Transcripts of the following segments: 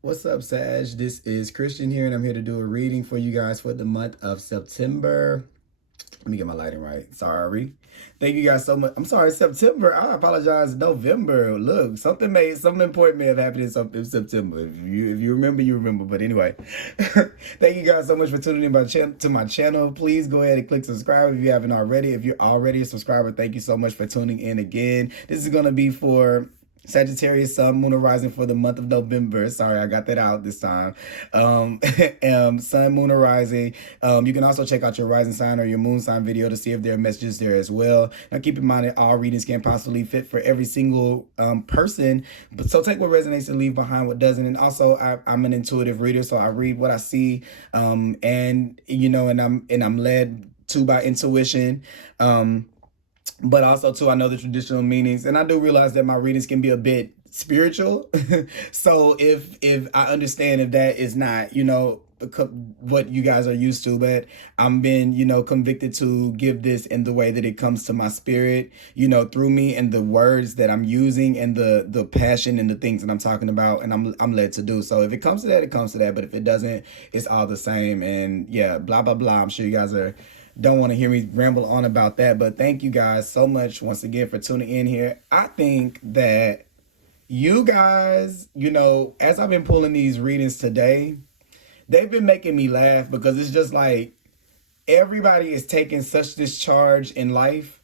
What's up, Sag? This is Christian here, and I'm here to do a reading for you guys for the month of September. Let me get my lighting right. Sorry. Thank you guys so much. I'm sorry, September. I apologize. November. Look, something important may have happened in September. If you remember, you remember. But anyway, thank you guys so much for tuning in to my channel. Please go ahead and click subscribe if you haven't already. If you're already a subscriber, thank you so much for tuning in again. This is gonna be for Sagittarius, Sun, Moon, and Rising for the month of November. Sorry, I got that out this time. Sun, Moon, and Rising. You can also check out your rising sign or your moon sign video to see if there are messages there as well. Now, keep in mind that all readings can't possibly fit for every single person. But so take what resonates and leave behind what doesn't. And also, I'm an intuitive reader, so I read what I see, and I'm led to by intuition. But also too, I know the traditional meanings, and I do realize that my readings can be a bit spiritual. So if I understand if that is not what you guys are used to, but I'm being convicted to give this in the way that it comes to my spirit, through me, and the words that I'm using, and the passion and the things that I'm talking about, and I'm led to do. So if it comes to that, it comes to that. But if it doesn't, it's all the same. And yeah, blah blah blah. I'm sure you guys don't want to hear me ramble on about that, but thank you guys so much once again for tuning in here. I think that you guys, as I've been pulling these readings today, they've been making me laugh because it's just like everybody is taking such discharge in life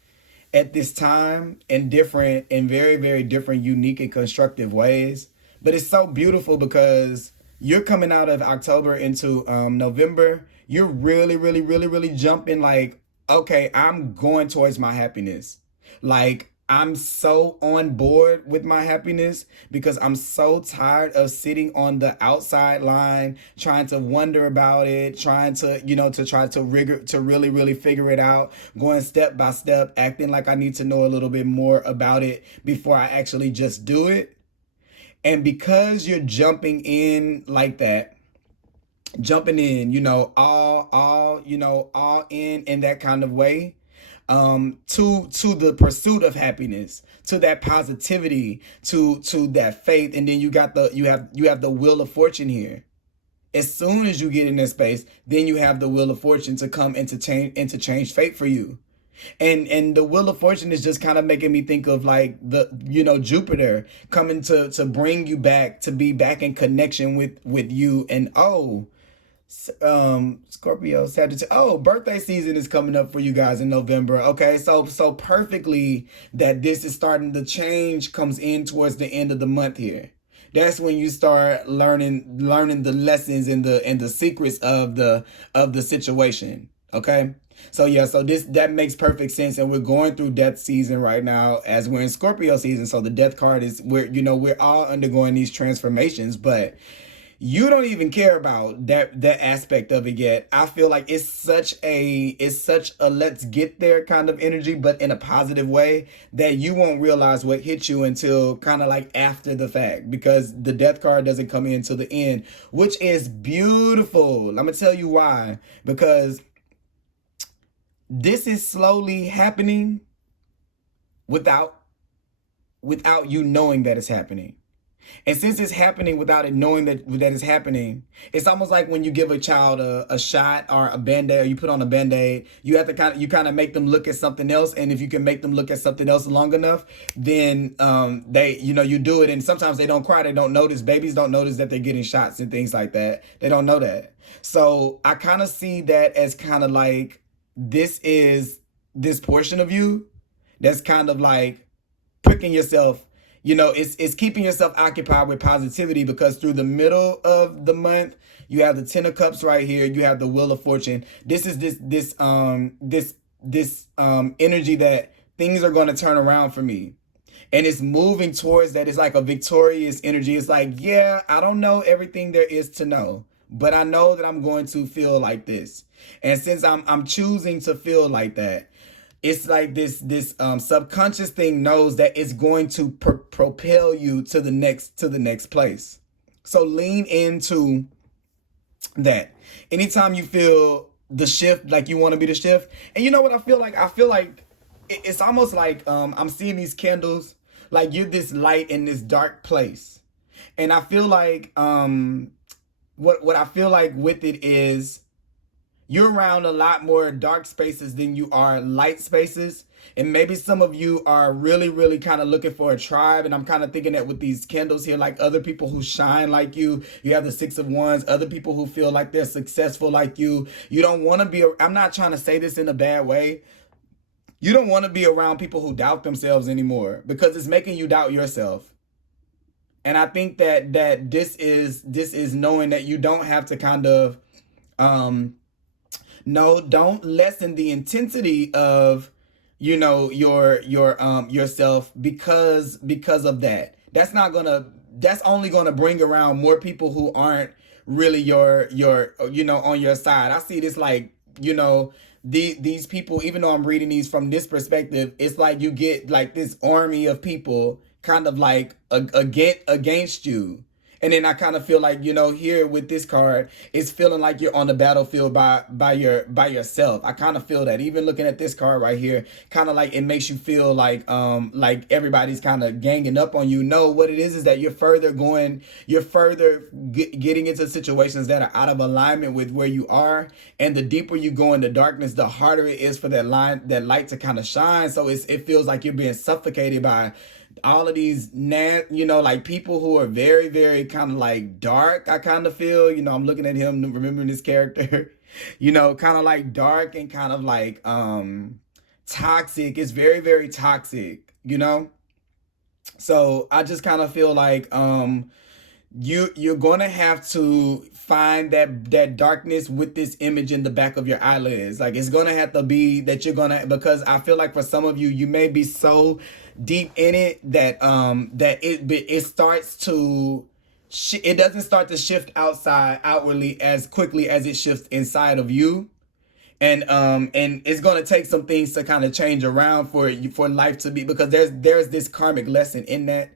at this time in very, very different, unique, and constructive ways. But it's so beautiful because you're coming out of October into November. You're really, really, really, really jumping like, okay, I'm going towards my happiness. Like, I'm so on board with my happiness because I'm so tired of sitting on the outside line, trying to wonder about it, trying to, to really, really figure it out, going step by step, acting like I need to know a little bit more about it before I actually just do it. And because you're jumping in like that, jumping in, all in that kind of way, to the pursuit of happiness, to that positivity, to that faith. And then you have the wheel of fortune here. As soon as you get in that space, then you have the wheel of fortune to come and to change fate for you. And the wheel of fortune is just kind of making me think of like the Jupiter coming to bring you back, to be back in connection with you. And Scorpio, Sagittarius. Oh, birthday season is coming up for you guys in November. Okay, so perfectly that this is starting, the change comes in towards the end of the month here. That's when you start learning the lessons and the secrets of the situation. Okay. So yeah, so that makes perfect sense. And we're going through death season right now as we're in Scorpio season. So the death card is we're all undergoing these transformations, but you don't even care about that aspect of it yet. I feel like it's such a let's get there kind of energy, but in a positive way, that you won't realize what hit you until kind of like after the fact, because the death card doesn't come in till the end, which is beautiful. I'm gonna tell you why. Because this is slowly happening without you knowing that it's happening. And since it's happening without it knowing that it's happening, it's almost like when you give a child a shot or a Band-Aid, or you put on a Band-Aid, you have to kind of make them look at something else. And if you can make them look at something else long enough, then they, you do it. And sometimes they don't cry, they don't notice. Babies don't notice that they're getting shots and things like that. They don't know that. So I kind of see that as kind of like, this is this portion of you that's kind of like pricking yourself. It's keeping yourself occupied with positivity, because through the middle of the month, you have the Ten of Cups right here. You have the Wheel of Fortune. This is this energy that things are going to turn around for me. And it's moving towards that. It's like a victorious energy. It's like, yeah, I don't know everything there is to know, but I know that I'm going to feel like this. And since I'm choosing to feel like that, it's like this subconscious thing knows that it's going to propel you to the next place. So lean into that. Anytime you feel the shift, like you want to be the shift. And you know what I feel like? I feel like it's almost like I'm seeing these candles, like you're this light in this dark place. And I feel like what I feel like with it is you're around a lot more dark spaces than you are light spaces. And maybe some of you are really, really kind of looking for a tribe. And I'm kind of thinking that with these candles here, like other people who shine like you have the Six of Wands, other people who feel like they're successful like you don't want to be, I'm not trying to say this in a bad way. You don't want to be around people who doubt themselves anymore, because it's making you doubt yourself. And I think that this is knowing that you don't have to kind of, no, don't lessen the intensity of, you know, your yourself because of that. That's only gonna bring around more people who aren't really your you know, on your side. I see this like, you know, these people, even though I'm reading these from this perspective, it's like you get like this army of people kind of like against you. And then I kind of feel like, you know, here with this card, it's feeling like you're on the battlefield by yourself. I kind of feel that. Even looking at this card right here, kind of like it makes you feel like everybody's kind of ganging up on you. No, what it is that you're further getting into situations that are out of alignment with where you are. And the deeper you go into darkness, the harder it is for that light to kind of shine. So it feels like you're being suffocated by all of these, you know, like people who are very, very kind of like dark. I kind of feel, you know, I'm looking at him, remembering this character, you know, kind of like dark and kind of like toxic. It's very, very toxic, you know. So I just kind of feel like you're gonna have to find that darkness with this image in the back of your eyelids. Like it's gonna have to be that you're gonna, because I feel like for some of you, you may be so deep in it that it starts to it doesn't start to shift outwardly as quickly as it shifts inside of you. And it's gonna take some things to kind of change around for life to be, because there's this karmic lesson in that,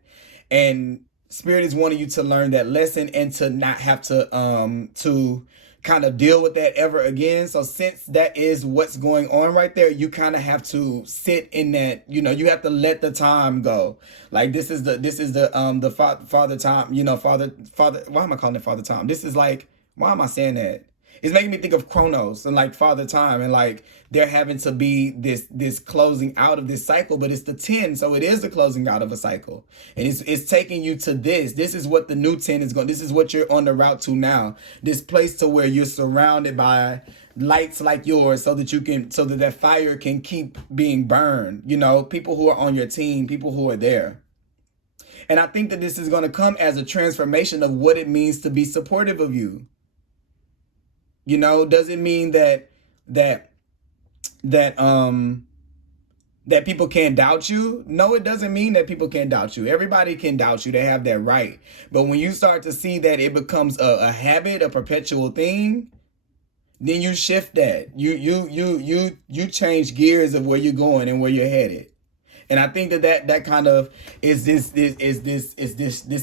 and Spirit is wanting you to learn that lesson and to not have to kind of deal with that ever again. So since that is what's going on right there, you kind of have to sit in that, you know, you have to let the time go. Like this is the father time, you know, father, why am I calling it father time? This is like, why am I saying that? It's making me think of Chronos and like Father Time, and like there having to be this closing out of this cycle, but it's the 10, so it is the closing out of a cycle, and it's taking you to this. This is what the new 10 is going. This is what you're on the route to now. This place to where you're surrounded by lights like yours, so that fire can keep being burned. You know, people who are on your team, people who are there. And I think that this is going to come as a transformation of what it means to be supportive of you. You know, does it mean that people can't doubt you? No, it doesn't mean that people can't doubt you. Everybody can doubt you. They have that right. But when you start to see that it becomes a habit, a perpetual thing, then you shift that. You change gears of where you're going and where you're headed. And I think that kind of is this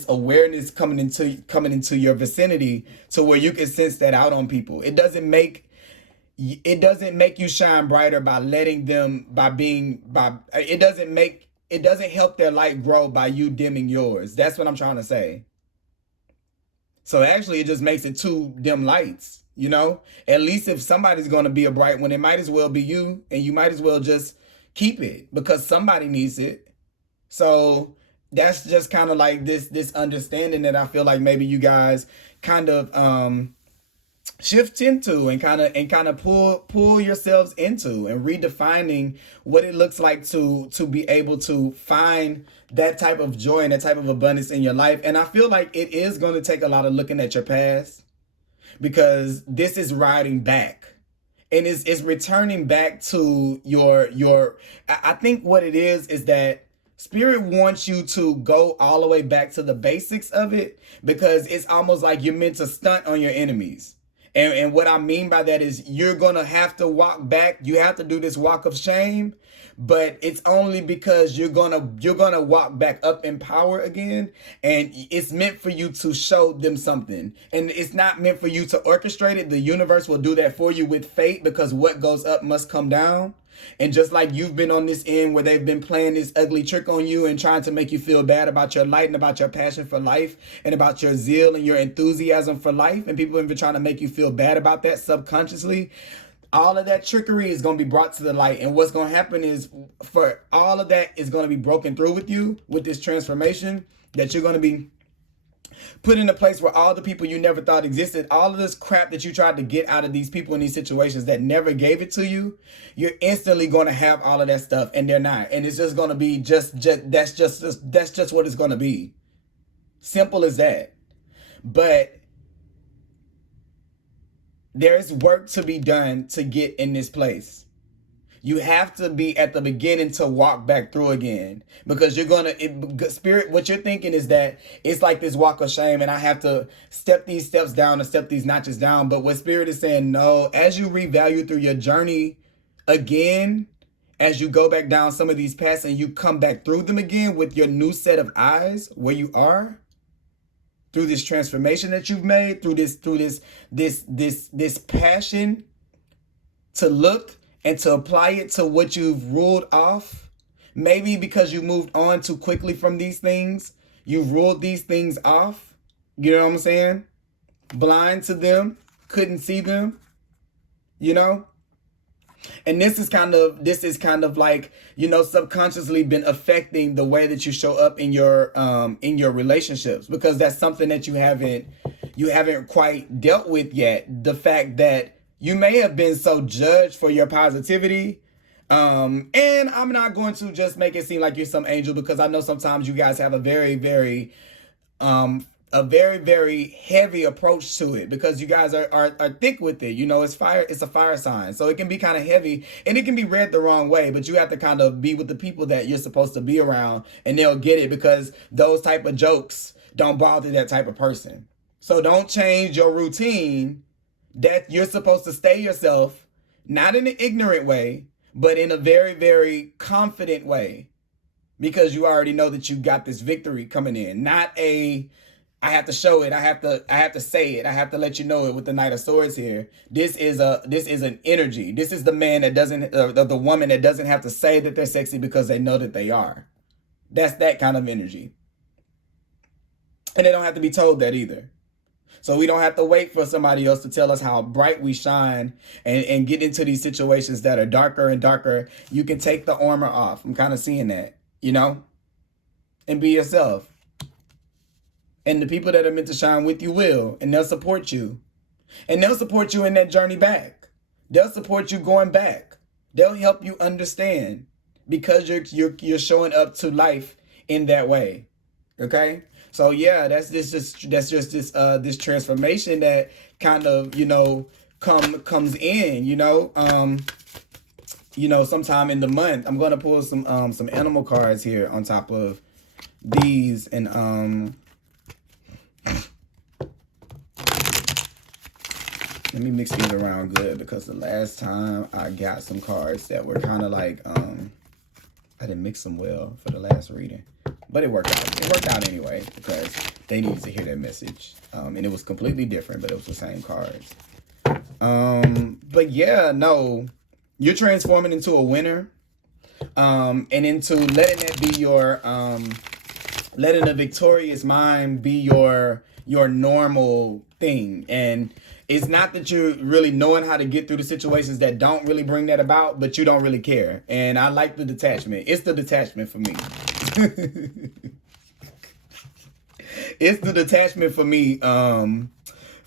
awareness coming into your vicinity, to where you can sense that out on people. It doesn't make you shine brighter by letting them, it doesn't help their light grow by you dimming yours. That's what I'm trying to say. So actually it just makes it two dim lights, you know? At least if somebody's going to be a bright one, it might as well be you, and you might as well just keep it, because somebody needs it. So that's just kind of like this understanding that I feel like maybe you guys kind of shift into and kind of pull yourselves into, and redefining what it looks like to be able to find that type of joy and that type of abundance in your life. And I feel like it is going to take a lot of looking at your past, because this is riding back. And it's returning back to your I think what it is that Spirit wants you to go all the way back to the basics of it, because it's almost like you're meant to stunt on your enemies. And what I mean by that is you're going to have to walk back. You have to do this walk of shame, but it's only because you're going to walk back up in power again. And it's meant for you to show them something. And it's not meant for you to orchestrate it. The universe will do that for you with fate, because what goes up must come down. And just like you've been on this end where they've been playing this ugly trick on you and trying to make you feel bad about your light and about your passion for life and about your zeal and your enthusiasm for life, and people have been trying to make you feel bad about that subconsciously, all of that trickery is going to be brought to the light. And what's going to happen is, for all of that is going to be broken through with you with this transformation, that you're going to be put in a place where all the people you never thought existed, all of this crap that you tried to get out of these people in these situations that never gave it to you, you're instantly going to have all of that stuff, and they're not. And it's just going to be that's just what it's going to be. Simple as that. But there's work to be done to get in this place. You have to be at the beginning to walk back through again, because you're going to, spirit, what you're thinking is that it's like this walk of shame and I have to step these steps down and step these notches down. But what spirit is saying, no, as you revalue through your journey again, as you go back down some of these paths and you come back through them again with your new set of eyes where you are, through this transformation that you've made, through this passion to look and to apply it to what you've ruled off. Maybe because you moved on too quickly from these things, you ruled these things off. You know what I'm saying? Blind to them, couldn't see them, you know? And this is kind of like, you know, subconsciously been affecting the way that you show up in your relationships, because that's something that you haven't quite dealt with yet. The fact that you may have been so judged for your positivity. And I'm not going to just make it seem like you're some angel, because I know sometimes you guys have a very, very heavy approach to it, because you guys are thick with it. You know, it's a fire sign. So it can be kind of heavy and it can be read the wrong way, but you have to kind of be with the people that you're supposed to be around, and they'll get it, because those type of jokes don't bother that type of person. So don't change your routine, that you're supposed to stay yourself, not in an ignorant way, but in a very, very confident way, because you already know that you got this victory coming in. Not I have to show it, I have to say it, I have to let you know it with the Knight of Swords here. This is an energy. This is the man that doesn't, the woman that doesn't have to say that they're sexy because they know that they are. That's that kind of energy. And they don't have to be told that either. So we don't have to wait for somebody else to tell us how bright we shine and get into these situations that are darker and darker. You can take the armor off. I'm kind of seeing that, you know, and be yourself. And the people that are meant to shine with you will, and they'll support you. And they'll support you in that journey back. They'll support you going back. They'll help you understand, because you're showing up to life in that way. Okay? So yeah, that's just this transformation that kind of, you know, comes in, you know, sometime in the month. I'm gonna pull some animal cards here on top of these, and let me mix these around good, because the last time I got some cards that were kind of like I didn't mix them well for the last reading. But it worked out. It worked out anyway, because they needed to hear that message. And it was completely different, but it was the same cards. But yeah, no. You're transforming into a winner. And into letting that be your, letting a victorious mind be your normal thing. And it's not that you're really knowing how to get through the situations that don't really bring that about, but you don't really care. And I like the detachment. It's the detachment for me. It's the detachment for me.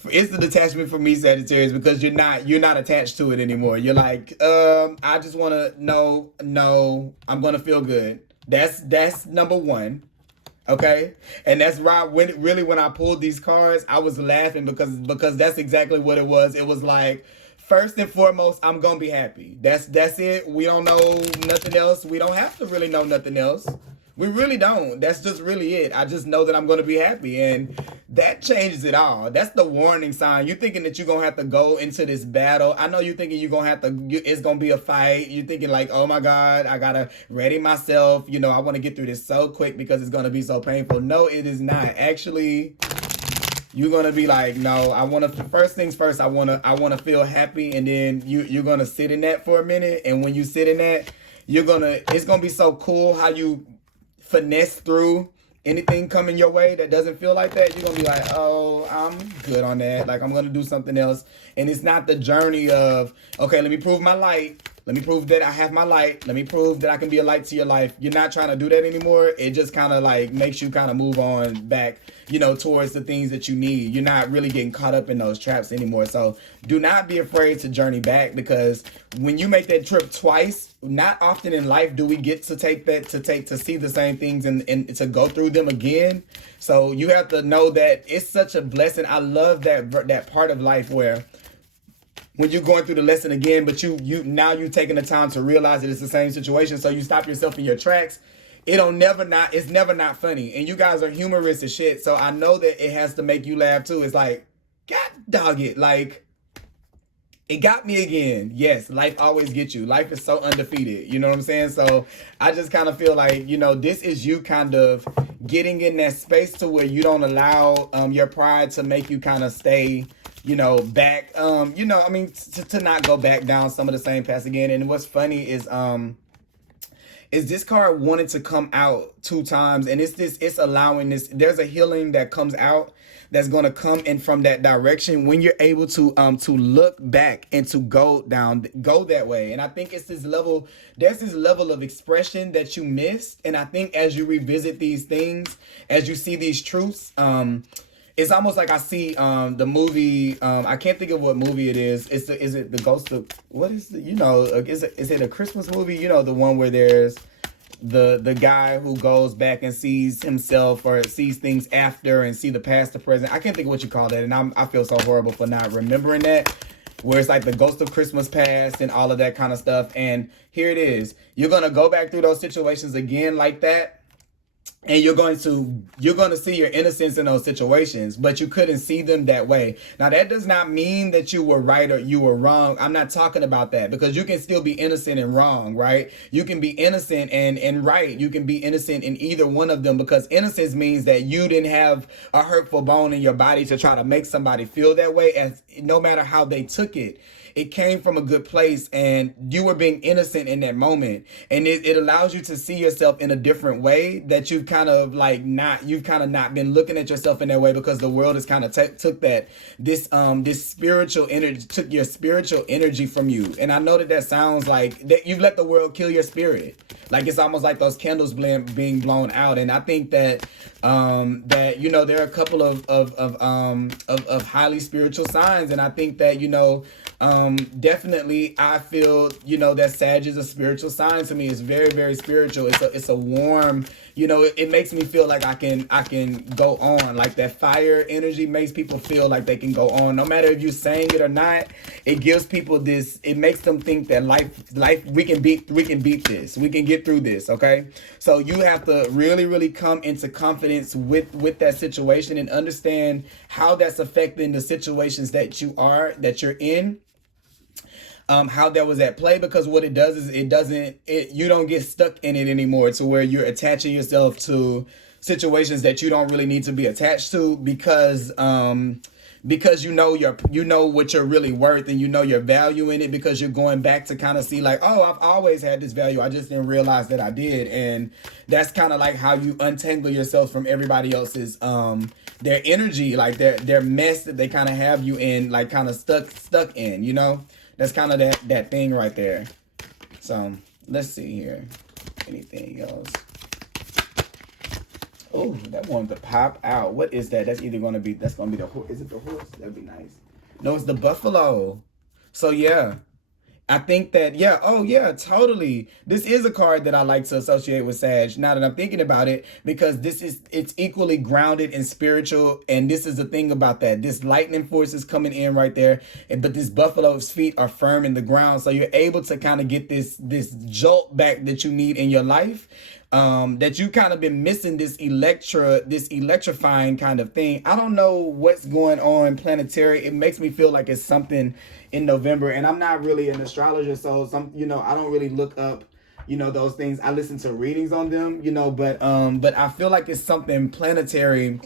It's the detachment for me, Sagittarius, because you're not attached to it anymore. You're like, I just want to know, I'm going to feel good. That's number one. Okay. And that's right. When I pulled these cards, I was laughing because that's exactly what it was. It was like, first and foremost, I'm going to be happy. That's it. We don't know nothing else. We don't have to really know nothing else. We really don't. That's just really it. I just know that I'm going to be happy. And that changes it all. That's the warning sign. You're thinking that you're going to have to go into this battle. I know you're thinking you're going to have to, it's going to be a fight. You're thinking like, oh my God, I got to ready myself. You know, I want to get through this so quick because it's going to be so painful. No, it is not. Actually, you're gonna be like, no, I want to. First things first, I wanna feel happy, and then you're gonna sit in that for a minute. And when you sit in that, it's gonna be so cool how you finesse through anything coming your way that doesn't feel like that. You're gonna be like, oh, I'm good on that. Like, I'm gonna do something else. And it's not the journey of, okay, let me prove my light. Let me prove that I have my light. Let me prove that I can be a light to your life. You're not trying to do that anymore. It just kind of like makes you kind of move on back, you know, towards the things that you need. You're not really getting caught up in those traps anymore. So do not be afraid to journey back, because when you make that trip twice, not often in life do we get to to see the same things and to go through them again. So you have to know that it's such a blessing. I love that part of life where when you're going through the lesson again, but now you're taking the time to realize that it's the same situation, so you stop yourself in your tracks. It's never not funny. And you guys are humorous as shit, so I know that it has to make you laugh too. It's like, God dog it, like, it got me again. Yes, life always gets you. Life is so undefeated. You know what I'm saying? So I just kind of feel like, you know, this is you kind of getting in that space to where you don't allow your pride to make you kind of stay, you know, back, you know, I mean, to not go back down some of the same paths again. And what's funny is this card wanted to come out 2 times, and it's allowing this. There's a healing that comes out that's going to come in from that direction when you're able to look back and to go that way. And I think it's there's this level of expression that you missed. And I think as you revisit these things, as you see these truths, it's almost like I see the movie. I can't think of what movie it is. Is it the Ghost of, what is it? You know, is it a Christmas movie? You know, the one where there's the guy who goes back and sees himself or sees things after and see the past, the present. I can't think of what you call that, and I feel so horrible for not remembering that. Where it's like the Ghost of Christmas Past and all of that kind of stuff. And here it is. You're gonna go back through those situations again like that. And you're going to see your innocence in those situations, but you couldn't see them that way. Now, that does not mean that you were right or you were wrong. I'm not talking about that, because you can still be innocent and wrong, right? You can be innocent and right. You can be innocent in either one of them, because innocence means that you didn't have a hurtful bone in your body to try to make somebody feel that way, as no matter how they took it. It came from a good place, and you were being innocent in that moment. And it allows you to see yourself in a different way that you've kind of not been looking at yourself in that way, because the world has kind of took this spiritual energy, took your spiritual energy from you. And I know that sounds like that you've let the world kill your spirit. Like, it's almost like those candles being blown out. And I think that you know, there are a couple of highly spiritual signs, and I think that, you know, definitely I feel, you know, that Sag is a spiritual sign to me. It's very, very spiritual. It's a warm, you know, it makes me feel like I can go on. Like, that fire energy makes people feel like they can go on, no matter if you're saying it or not. It gives people this, it makes them think that life we can beat this, we can get through this. Okay, so you have to really, really come into confidence with that situation and understand how that's affecting the situations that you're in. How that was at play, because what it does is you don't get stuck in it anymore, to where you're attaching yourself to situations that you don't really need to be attached to, because you know what you're really worth, and you know your value in it, because you're going back to kind of see like, oh, I've always had this value, I just didn't realize that I did. And that's kind of like how you untangle yourself from everybody else's their energy, like their mess that they kind of have you in, like kind of stuck in, you know. That's kind of that thing right there. So let's see here. Anything else? Oh, that wanted to pop out. What is that? That's going to be the horse. Is it the horse? That'd be nice. No, it's the buffalo. So yeah, I think that, yeah, oh yeah, totally. This is a card that I like to associate with Sag, now that I'm thinking about it, because it's equally grounded and spiritual. And this is the thing about that. This lightning force is coming in right there, but this buffalo's feet are firm in the ground. So you're able to kind of get this jolt back that you need in your life. That you kind of been missing this electrifying kind of thing. I don't know what's going on planetary. It makes me feel like it's something in November, and I'm not really an astrologer, so I don't really look up, those things. I listen to readings on them, but I feel like it's something planetary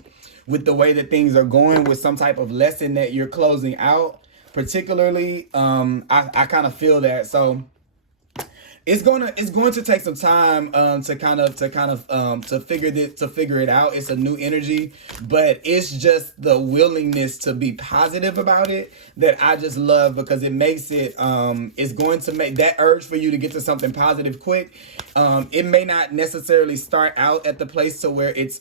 with the way that things are going, with some type of lesson that you're closing out. Particularly, I kind of feel that. So it's going to take some time to figure it out. It's a new energy, but it's just the willingness to be positive about it that I just love, because it makes it it's going to make that urge for you to get to something positive quick. It may not necessarily start out at the place to where it's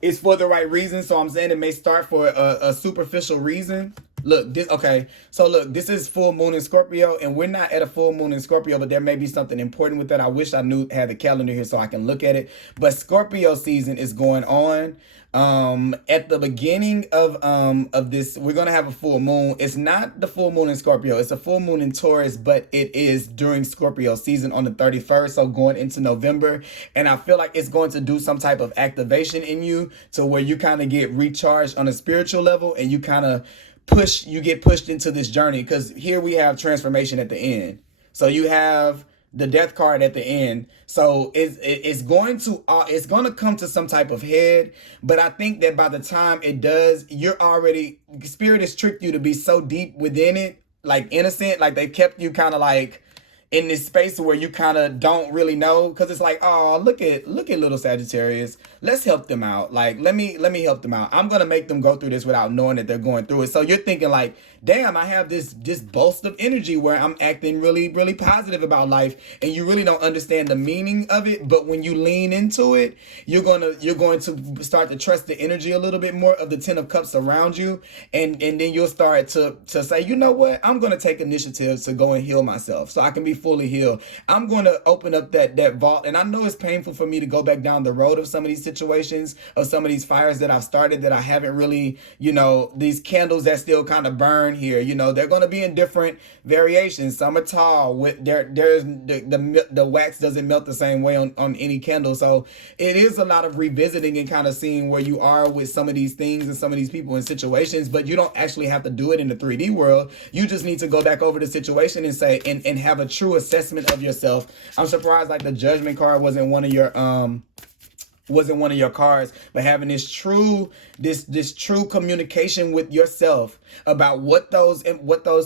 it's for the right reason. So I'm saying it may start for a superficial reason. Look, this is full moon in Scorpio, and we're not at a full moon in Scorpio, but there may be something important with that. I wish I had the calendar here so I can look at it. But Scorpio season is going on. At the beginning of this, we're gonna have a full moon. It's not the full moon in Scorpio, it's a full moon in Taurus, but it is during Scorpio season on the 31st, so going into November. And I feel like it's going to do some type of activation in you to where you kind of get recharged on a spiritual level, and you kind of get pushed into this journey, because here we have transformation at the end. So you have the death card at the end. So it's going to come to some type of head. But I think that by the time it does, Spirit has tricked you to be so deep within it, like innocent, like they kept you kind of like in this space where you kind of don't really know, because it's like, oh, look at little Sagittarius, let's help them out. Like, let me help them out. I'm gonna make them go through this without knowing that they're going through it. So you're thinking like, damn, I have this burst of energy where I'm acting really, really positive about life, and you really don't understand the meaning of it. But when you lean into it, you're going to start to trust the energy a little bit more of the 10 of Cups around you, and then you'll start to say, you know what, I'm going to take initiative to go and heal myself so I can be fully healed. I'm going to open up that vault. And I know it's painful for me to go back down the road of some of these situations, of some of these fires that I've started that I haven't really, these candles that still kind of burn here, they're going to be in different variations. Some are tall, with there's the wax doesn't melt the same way on any candle. So it is a lot of revisiting and kind of seeing where you are with some of these things and some of these people and situations. But you don't actually have to do it in the 3D world. You just need to go back over the situation and say and have a true assessment of yourself. I'm surprised like the Judgment card wasn't one of your cards, but having this true communication with yourself about what those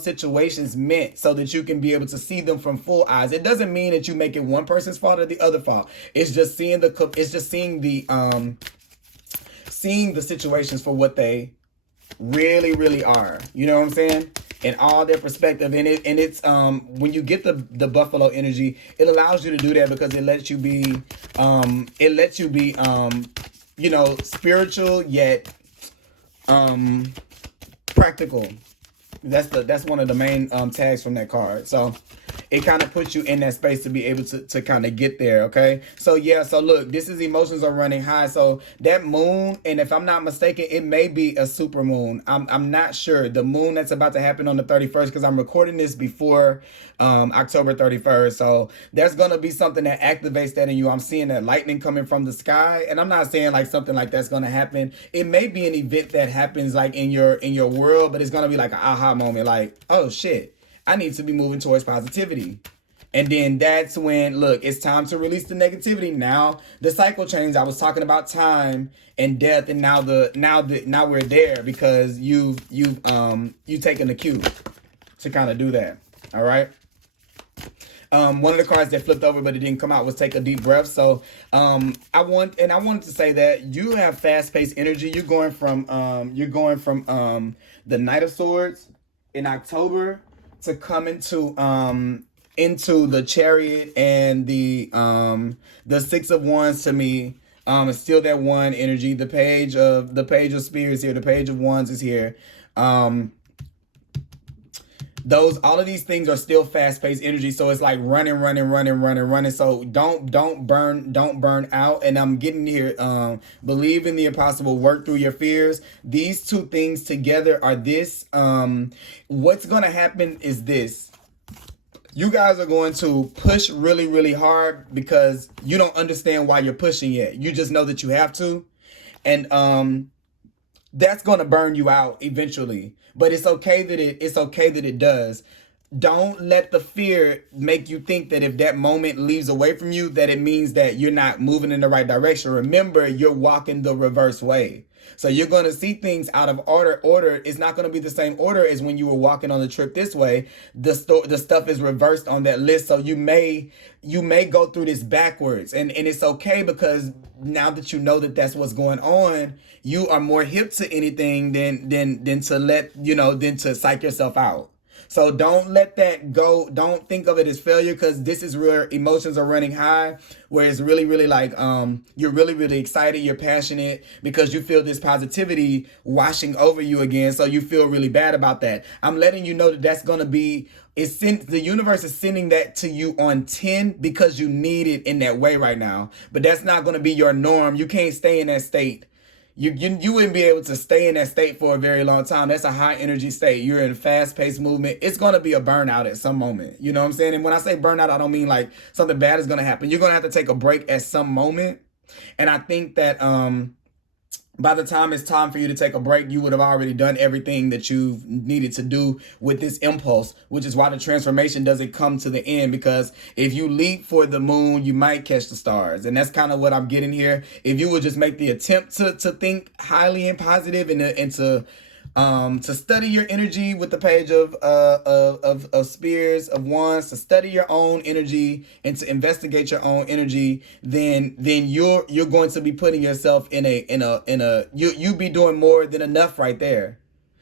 situations meant, so that you can be able to see them from full eyes. It doesn't mean that you make it one person's fault or the other fault. It's just seeing seeing the situations for what they really, really are. You know what I'm saying? And all their perspective. And it's when you get the buffalo energy, it allows you to do that because it lets you be spiritual yet practical. That's one of the main tags from that card. So it kind of puts you in that space to be able to kind of get there, okay? So yeah, so look, this is emotions are running high. So that moon, and if I'm not mistaken, it may be a super moon. I'm not sure. The moon that's about to happen on the 31st, because I'm recording this before October 31st. So there's going to be something that activates that in you. I'm seeing that lightning coming from the sky, and I'm not saying like something like that's going to happen. It may be an event that happens like in your world, but it's going to be like an aha moment, like, oh shit, I need to be moving towards positivity. And then that's when, look, it's time to release the negativity. Now the cycle change. I was talking about time and death, and now we're there because you've taken the cue to kind of do that. All right. One of the cards that flipped over but it didn't come out was take a deep breath. So I wanted to say that you have fast-paced energy. You're going from the Knight of Swords in October to come into the Chariot and the Six of Wands. To me, it's still that one energy. The page of Spears here, the Page of Wands is here. All of these things are still fast-paced energy, so it's like running. So don't burn out. And I'm getting here. Believe in the impossible. Work through your fears. These two things together are this. What's gonna happen is this. You guys are going to push really, really hard because you don't understand why you're pushing yet. You just know that you have to, and that's going to burn you out eventually. But it's okay that it does. don't let the fear make you think that if that moment leaves away from you, that it means that you're not moving in the right direction. Remember, you're walking the reverse way. So you're going to see things out of order. It's not going to be the same order as when you were walking on the trip this way. The stuff is reversed on that list. So you may go through this backwards, and it's okay, because now that you know that that's what's going on, you are more hip to anything than to psych yourself out. So don't let that go. Don't think of it as failure, because this is where emotions are running high, where it's really, really like, you're really, really excited. You're passionate because you feel this positivity washing over you again. So you feel really bad about that. I'm letting you know that that's going to be, the universe is sending that to you on 10 because you need it in that way right now. But that's not going to be your norm. You can't stay in that state. You wouldn't be able to stay in that state for a very long time. That's a high energy state. You're in fast-paced movement. It's going to be a burnout at some moment. You know what I'm saying? And when I say burnout, I don't mean like something bad is going to happen. You're going to have to take a break at some moment. And I think that by the time it's time for you to take a break, you would have already done everything that you've needed to do with this impulse, which is why the transformation doesn't come to the end. Because if you leap for the moon, you might catch the stars. And that's kind of what I'm getting here. If you would just make the attempt to think highly and positive, and to study your energy with the page of spears, of wands, to study your own energy and to investigate your own energy, then you're going to be putting yourself in a you be doing more than enough right there.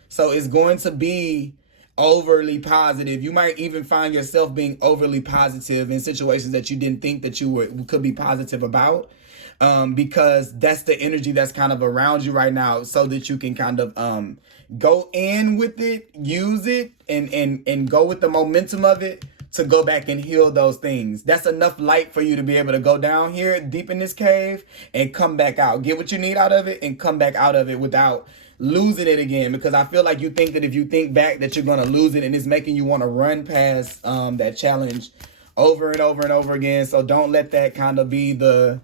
So it's going to be overly positive. You might even find yourself being overly positive in situations that you didn't think that you could be positive about. Because that's the energy that's kind of around you right now, so that you can kind of go in with it, use it, and go with the momentum of it to go back and heal those things. That's enough light for you to be able to go down here deep in this cave and come back out. Get what you need out of it and come back out of it without losing it again. Because I feel like you think that if you think back that you're going to lose it, and it's making you want to run past that challenge over and over and over again. So don't let that kind of be the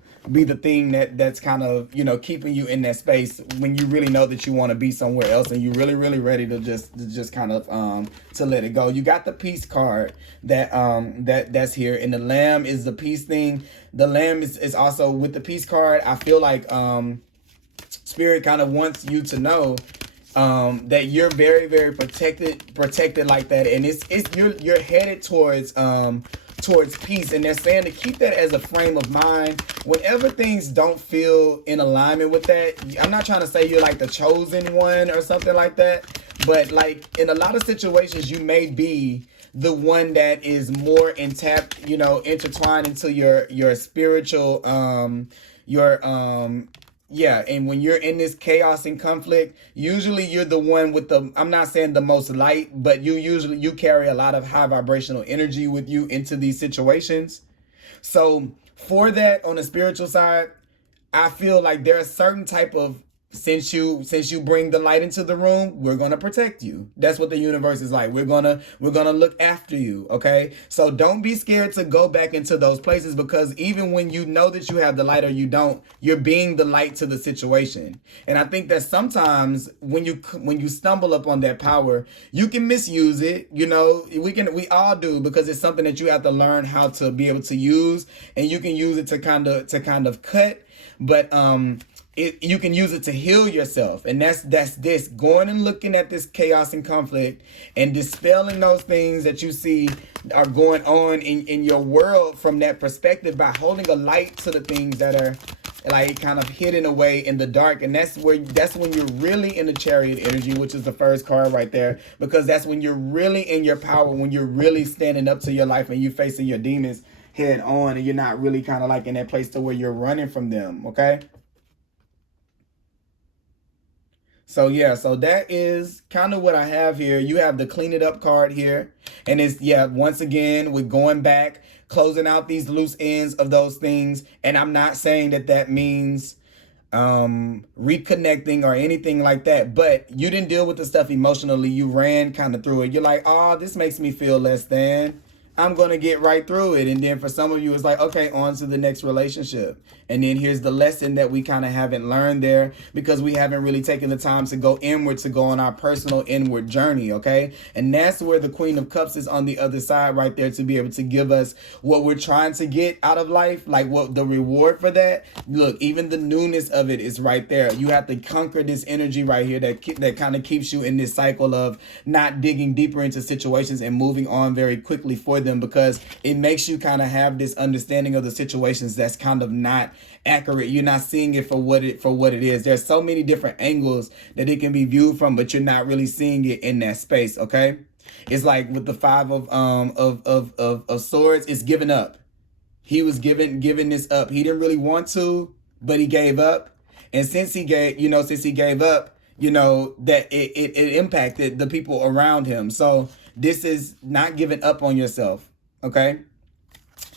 thing that's kind of, keeping you in that space when you really know that you want to be somewhere else, and you're really, really ready to just kind of to let it go. You got the peace card that's here, and the lamb is the peace thing. The lamb is also with the peace card. I feel like spirit kind of wants you to know that you're very, very protected like that, and you're headed towards peace. And they're saying to keep that as a frame of mind whenever things don't feel in alignment with that. I'm not trying to say you're like the chosen one or something like that, but like in a lot of situations you may be the one that is more intertwined into your spiritual and when you're in this chaos and conflict, usually you're the one with I'm not saying the most light, but you carry a lot of high vibrational energy with you into these situations. So for that, on the spiritual side, I feel like there are certain type of, since you bring the light into the room, we're going to protect you. That's what the universe is like. We're going to look after you. Okay. So don't be scared to go back into those places, because even when you know that you have the light or you don't, you're being the light to the situation. And I think that sometimes when you stumble upon that power, you can misuse it. We all do, because it's something that you have to learn how to be able to use, and you can use it to kind of cut, but, you can use it to heal yourself. And that's this, going and looking at this chaos and conflict and dispelling those things that you see are going on in your world from that perspective, by holding a light to the things that are like kind of hidden away in the dark. And that's when you're really in the Chariot energy, which is the first card right there, because that's when you're really in your power, when you're really standing up to your life and you facing your demons head on, and you're not really kind of like in that place to where you're running from them. Okay. So so that is kind of what I have here. You have the clean it up card here. And it's, once again, we're going back, closing out these loose ends of those things. And I'm not saying that means reconnecting or anything like that, but you didn't deal with the stuff emotionally. You ran kind of through it. You're like, oh, this makes me feel less than. I'm going to get right through it. And then for some of you, it's like, okay, on to the next relationship. And then here's the lesson that we kind of haven't learned there because we haven't really taken the time to go inward, to go on our personal inward journey, okay? And that's where the Queen of Cups is on the other side right there to be able to give us what we're trying to get out of life, like what the reward for that. Look, even the newness of it is right there. You have to conquer this energy right here that kind of keeps you in this cycle of not digging deeper into situations and moving on very quickly for them, because it makes you kind of have this understanding of the situations that's kind of not accurate. You're not seeing it for what it is. There's so many different angles that it can be viewed from, but you're not really seeing it in that space, okay? It's like with the Five of Swords, it's giving up. He was giving this up. He didn't really want to, but he gave up. And since he gave up, that it impacted the people around him. So this is not giving up on yourself, okay?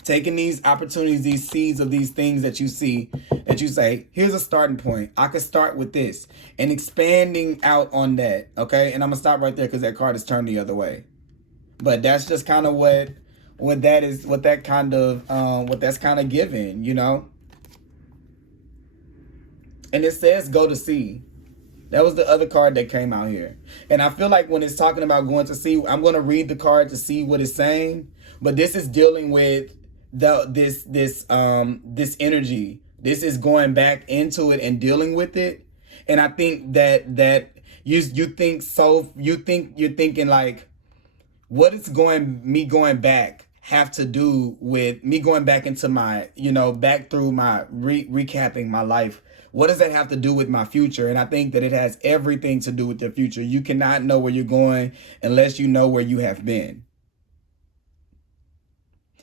Taking these opportunities, these seeds of these things that you see, that you say, here's a starting point. I could start with this and expanding out on that, okay? And I'm gonna stop right there because that card is turned the other way. But that's just kind of what that's kind of given, And it says go to sea. That was the other card that came out here. And I feel like when it's talking about going to sea, I'm going to read the card to see what it's saying. But this is dealing with this energy. This is going back into it and dealing with it. And I think that you're thinking like, what is me going back have to do with me going back into my, back through my recapping my life? What does that have to do with my future? And I think that it has everything to do with the future. You cannot know where you're going unless you know where you have been.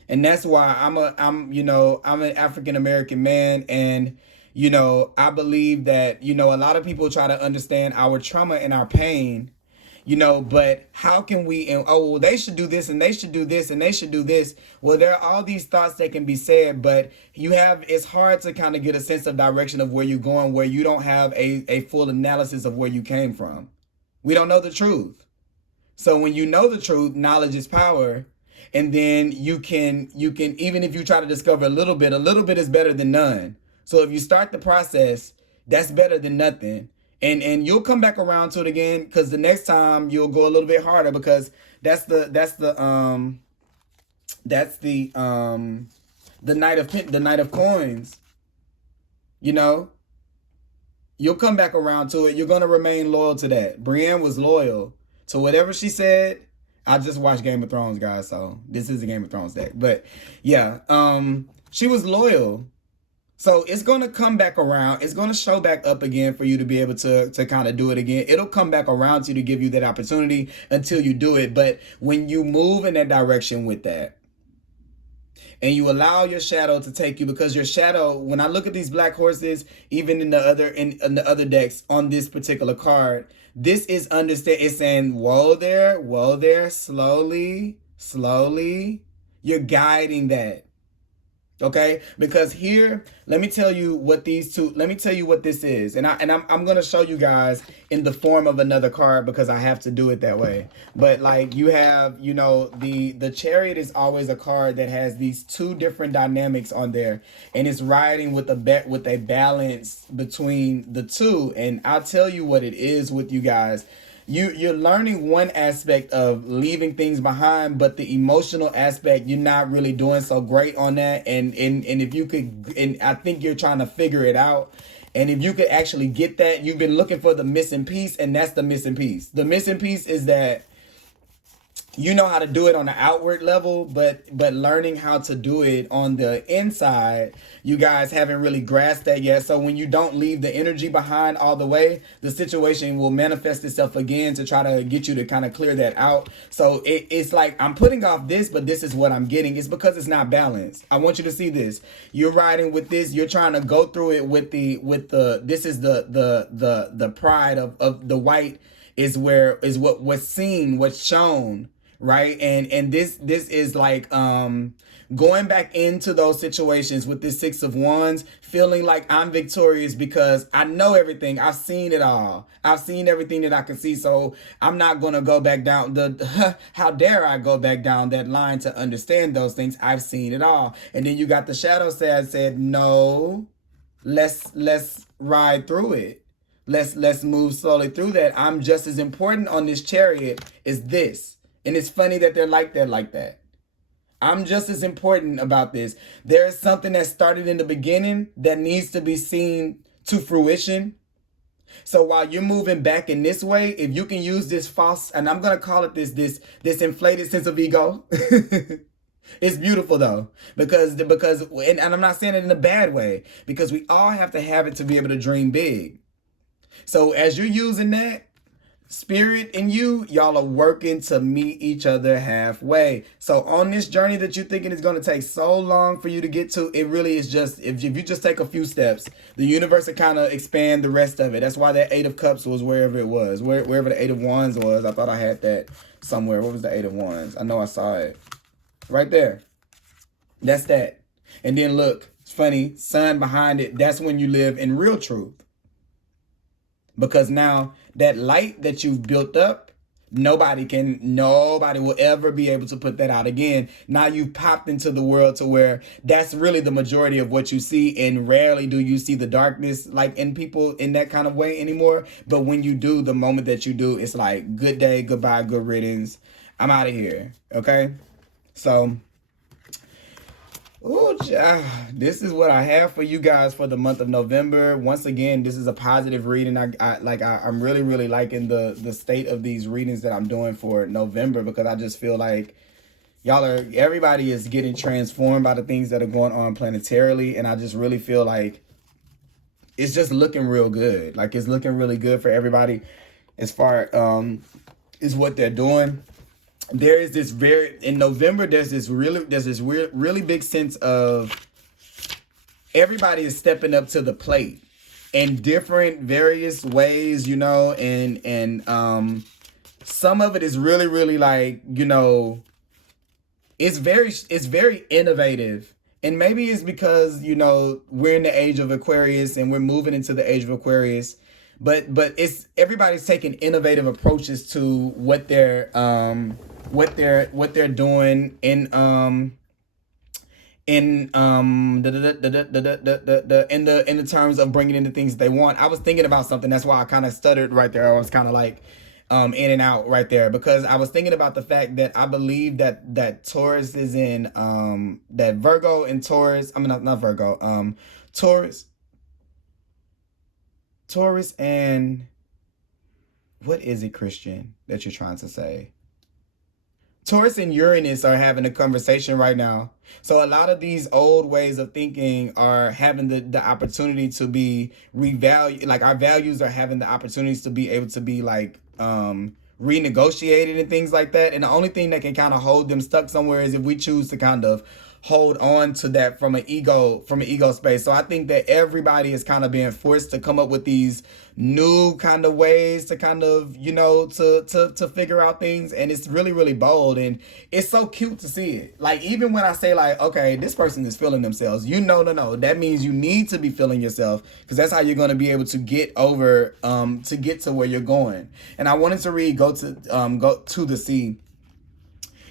And that's why I'm an African American man, and I believe that a lot of people try to understand our trauma and our pain, but how can we, well, they should do this and they should do this and they should do this. Well, there are all these thoughts that can be said, but it's hard to kind of get a sense of direction of where you're going, where you don't have a full analysis of where you came from. We don't know the truth. So when you know the truth, knowledge is power. And then you can, even if you try to discover a little bit is better than none. So if you start the process, that's better than nothing. And you'll come back around to it again, because the next time you'll go a little bit harder, because that's the Knight of Coins. You'll come back around to it. You're gonna remain loyal to that. Brienne was loyal to whatever she said. I just watched Game of Thrones, guys, so this is a Game of Thrones deck. But yeah, she was loyal. So it's going to come back around. It's going to show back up again for you to be able to kind of do it again. It'll come back around to you to give you that opportunity until you do it. But when you move in that direction with that, and you allow your shadow to take you, because your shadow, when I look at these black horses, even in the other decks on this particular card, this is it's saying, whoa there, slowly, you're guiding that. Okay, because here, let me tell you what this is. And I'm going to show you guys in the form of another card, because I have to do it that way. But like you have, the Chariot is always a card that has these two different dynamics on there, and it's riding with a balance between the two. And I'll tell you what it is with you guys. You're learning one aspect of leaving things behind, but the emotional aspect, you're not really doing so great on that. And if you could, and I think you're trying to figure it out. And if you could actually get that, you've been looking for the missing piece, and that's the missing piece. The missing piece is that you know how to do it on the outward level, but learning how to do it on the inside, you guys haven't really grasped that yet. So when you don't leave the energy behind all the way, the situation will manifest itself again to try to get you to kind of clear that out. So it's like, I'm putting off this, but this is what I'm getting. It's because it's not balanced. I want you to see this. You're riding with this. You're trying to go through it with this is the pride of the white is what's seen, what's shown. Right. And this is like going back into those situations with this Six of Wands, feeling like I'm victorious because I know everything. I've seen it all. I've seen everything that I can see. So I'm not going to go back down how dare I go back down that line to understand those things. I've seen it all. And then you got the shadow side said, no, let's ride through it. Let's move slowly through that. I'm just as important on this chariot as this. And it's funny that they're like that. I'm just as important about this. There is something that started in the beginning that needs to be seen to fruition. So while you're moving back in this way, if you can use this false, and I'm going to call it this inflated sense of ego. It's beautiful though, because and I'm not saying it in a bad way, because we all have to have it to be able to dream big. So as you're using that, Spirit and y'all are working to meet each other halfway. So on this journey that you're thinking is going to take so long for you to get to, it really is just, if you just take a few steps, the universe will kind of expand the rest of it. That's why that Eight of Cups was wherever it was, wherever the Eight of Wands was. I thought I had that somewhere. What was the Eight of Wands? I know I saw it. Right there. That's that. And then look, it's funny, sun behind it. That's when you live in real truth. Because now that light that you've built up, nobody will ever be able to put that out again. Now you've popped into the world to where that's really the majority of what you see. And rarely do you see the darkness like in people in that kind of way anymore. But when you do, the moment that you do, it's like good day, goodbye, good riddance. I'm out of here. Okay. So, this is what I have for you guys for the month of November. Once again, this is a positive reading. I'm really, really liking the state of these readings that I'm doing for November, because I just feel like everybody is getting transformed by the things that are going on planetarily. And I just really feel like it's just looking real good. Like it's looking really good for everybody as far as what they're doing. There is this in November, there's this really big sense of everybody is stepping up to the plate in different various ways, and some of it is really, really like, it's very innovative. And maybe it's because, we're in the age of Aquarius and we're moving into the age of Aquarius. But it's everybody's taking innovative approaches to what they're doing in the terms of bringing in the things they want. I was thinking about something. That's why I kind of stuttered right there. I was kind of like in and out right there, because I was thinking about the fact that I believe that Taurus is in that Virgo and Taurus. I mean not Virgo. Taurus and what is it, Christian, that you're trying to say? Taurus and Uranus are having a conversation right now. So a lot of these old ways of thinking are having the opportunity to be revalued. Like our values are having the opportunities to be able to be like renegotiated and things like that. And the only thing that can kind of hold them stuck somewhere is if we choose to kind of hold on to that from an ego space. So I think that everybody is kind of being forced to come up with these new kind of ways to kind of, to figure out things. And it's really, really bold. And it's so cute to see it. Like, even when I say like, okay, this person is feeling themselves, no. That means you need to be feeling yourself, because that's how you're going to be able to get over, to get to where you're going. And I wanted to read, go to the sea.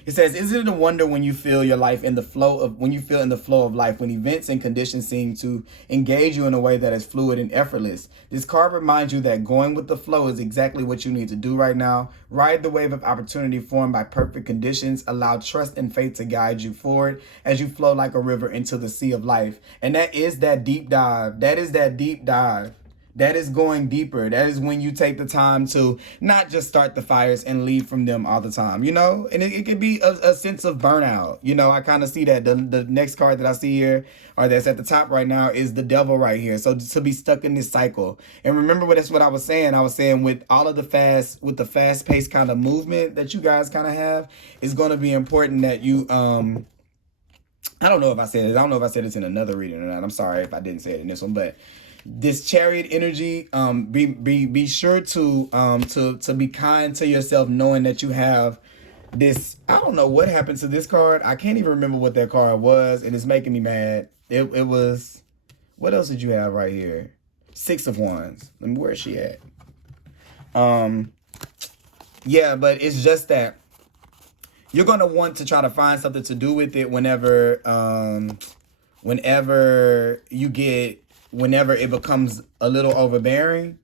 It says, isn't it a wonder when you feel your life in the flow of life, when events and conditions seem to engage you in a way that is fluid and effortless? This card reminds you that going with the flow is exactly what you need to do right now. Ride the wave of opportunity formed by perfect conditions. Allow trust and faith to guide you forward as you flow like a river into the sea of life. And that is that deep dive. That is that deep dive. That is going deeper. That is when you take the time to not just start the fires and leave from them all the time, And it could be a sense of burnout. I kind of see that. The next card that I see here, or that's at the top right now, is the devil right here. So to be stuck in this cycle. And remember that's what I was saying. I was saying with all of the fast paced kind of movement that you guys kind of have, it's going to be important that you, I don't know if I said it. I don't know if I said this in another reading or not. I'm sorry if I didn't say it in this one, but this chariot energy, be sure to be kind to yourself, knowing that you have this, I don't know what happened to this card. I can't even remember what that card was, and it's making me mad. It was, what else did you have right here? Six of Wands. Where is she at? Yeah, but it's just that you're gonna want to try to find something to do with it whenever whenever it becomes a little overbearing.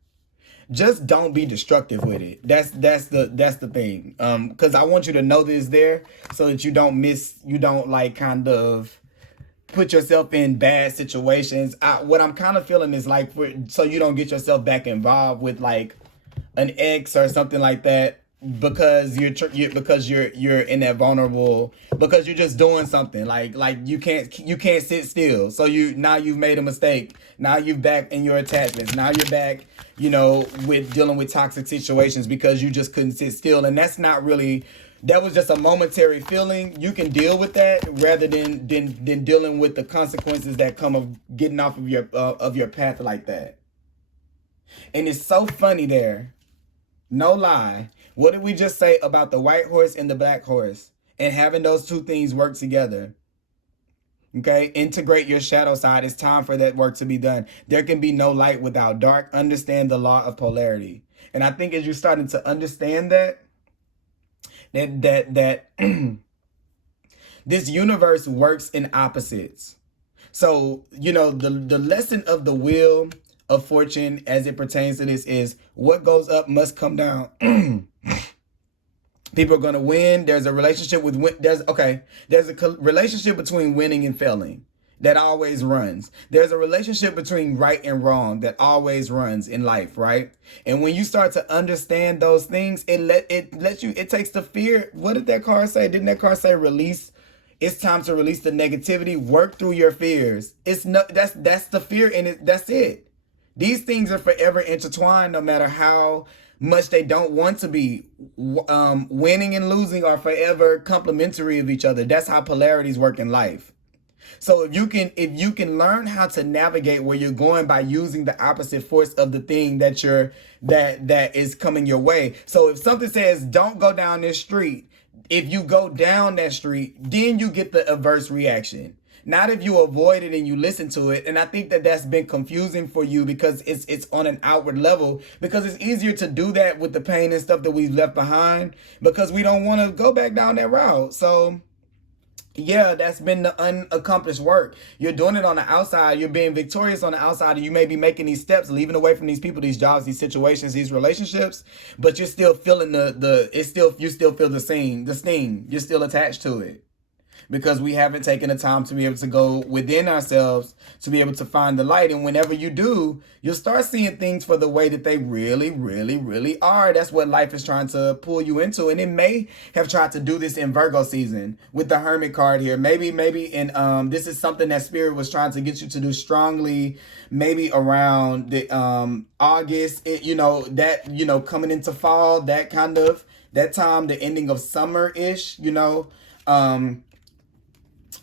Just don't be destructive with it. That's the thing. Because I want you to know this there, so that you don't like kind of put yourself in bad situations. What I'm kind of feeling is like, so you don't get yourself back involved with like an ex or something like that, because you're in that vulnerable, because you're just doing something like you can't sit still. So you've made a mistake. Now you're back in your attachments. Now you're back, with dealing with toxic situations because you just couldn't sit still. And that's not really, that was just a momentary feeling. You can deal with that rather than dealing with the consequences that come of getting off of your path like that. And it's so funny there. No lie. What did we just say about the white horse and the black horse? And having those two things work together. Okay? Integrate your shadow side. It's time for that work to be done. There can be no light without dark. Understand the law of polarity. And I think as you're starting to understand that this universe works in opposites. So, the lesson of the wheel of fortune as it pertains to this is what goes up must come down. People are going to win. There's a relationship there's a relationship between winning and failing that always runs. There's a relationship between right and wrong that always runs in life, right? And when you start to understand those things, it takes the fear. What did that card say? Didn't that card say release? It's time to release the negativity. Work through your fears. That's the fear in it. That's it. These things are forever intertwined, no matter how much they don't want to be. Winning and losing are forever complementary of each other. That's how polarities work in life. So if you can learn how to navigate where you're going by using the opposite force of the thing that is coming your way. So if something says don't go down this street, if you go down that street, then you get the adverse reaction. Not if you avoid it and you listen to it. And I think that's been confusing for you because it's on an outward level, because it's easier to do that with the pain and stuff that we've left behind because we don't want to go back down that route. So yeah, that's been the unaccomplished work. You're doing it on the outside. You're being victorious on the outside, and you may be making these steps, leaving away from these people, these jobs, these situations, these relationships, but you're still feeling you still feel the sting. You're still attached to it. Because we haven't taken the time to be able to go within ourselves to be able to find the light. And whenever you do, you'll start seeing things for the way that they really, really, really are. That's what life is trying to pull you into. And it may have tried to do this in Virgo season with the Hermit card here. Maybe in this is something that Spirit was trying to get you to do strongly, maybe around the August, coming into fall, that time, the ending of summer-ish,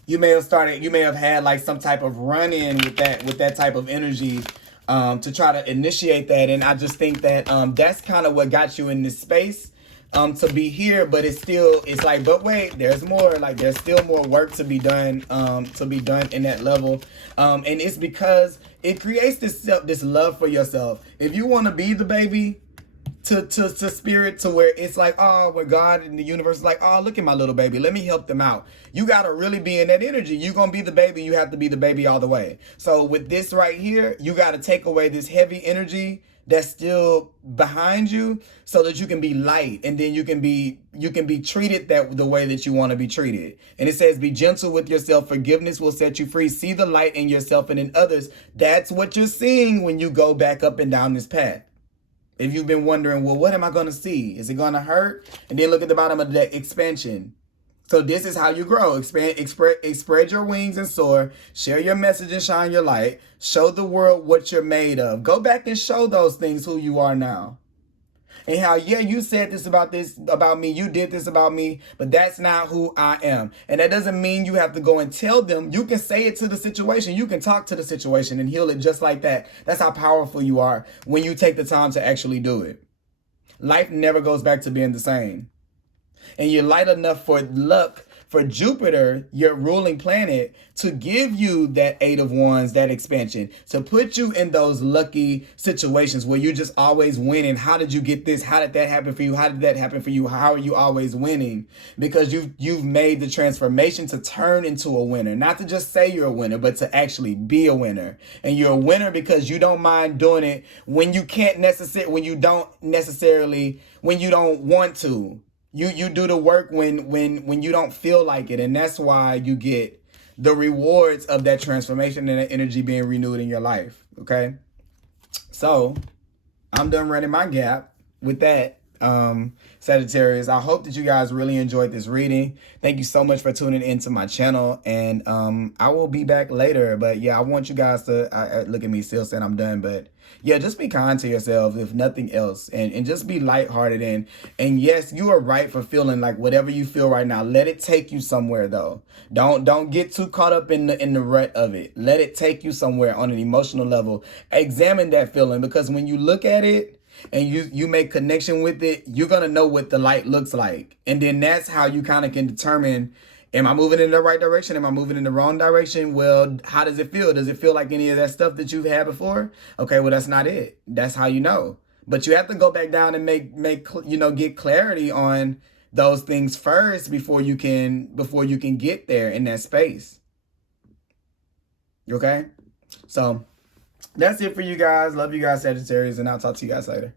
you may have had like some type of run-in with that type of energy to try to initiate that. And I just think that that's kind of what got you in this space to be here. But it's like, but wait, there's more. Like there's still more work to be done in that level. And it's because it creates this love for yourself. If you want to be the baby to Spirit, to where it's like, oh, where God and the universe is like, oh, look at my little baby, let me help them out. You got to really be in that energy. You're going to be the baby. You have to be the baby all the way. So with this right here, you got to take away this heavy energy that's still behind you so that you can be light, and then you can be treated the way that you want to be treated. And it says, be gentle with yourself. Forgiveness will set you free. See the light in yourself and in others. That's what you're seeing when you go back up and down this path. If you've been wondering, well, what am I going to see? Is it going to hurt? And then look at the bottom of the expansion. So this is how you grow. Spread your wings and soar. Share your message and shine your light. Show the world what you're made of. Go back and show those things who you are now. And how, yeah, you said this about me. You did this about me. But that's not who I am. And that doesn't mean you have to go and tell them. You can say it to the situation. You can talk to the situation and heal it just like that. That's how powerful you are when you take the time to actually do it. Life never goes back to being the same. And you're light enough for luck, for Jupiter, your ruling planet, to give you that 8 of Wands, that expansion, to put you in those lucky situations where you're just always winning. How did you get this? How did that happen for you? How did that happen for you? How are you always winning? Because you've made the transformation to turn into a winner. Not to just say you're a winner, but to actually be a winner. And you're a winner because you don't mind doing it when you can't necessarily, when you don't want to. You do the work when you don't feel like it, and that's why you get the rewards of that transformation and that energy being renewed in your life. Okay, so I'm done running my gap with that, Sagittarius. I hope that you guys really enjoyed this reading. Thank you so much for tuning into my channel, and I will be back later. But yeah, I want you guys to look at me still saying I'm done, but yeah, just be kind to yourself, if nothing else, and just be lighthearted. And yes, you are right for feeling like whatever you feel right now. Let it take you somewhere, though. Don't get too caught up in the rut of it. Let it take you somewhere on an emotional level. Examine that feeling, because when you look at it and you make connection with it, you're gonna know what the light looks like, and then that's how you kind of can determine, am I moving in the right direction? Am I moving in the wrong direction? Well, how does it feel? Does it feel like any of that stuff that you've had before? Okay, well, that's not it. That's how you know. But you have to go back down and get clarity on those things first before you can get there in that space. Okay? So that's it for you guys. Love you guys, Sagittarius, and I'll talk to you guys later.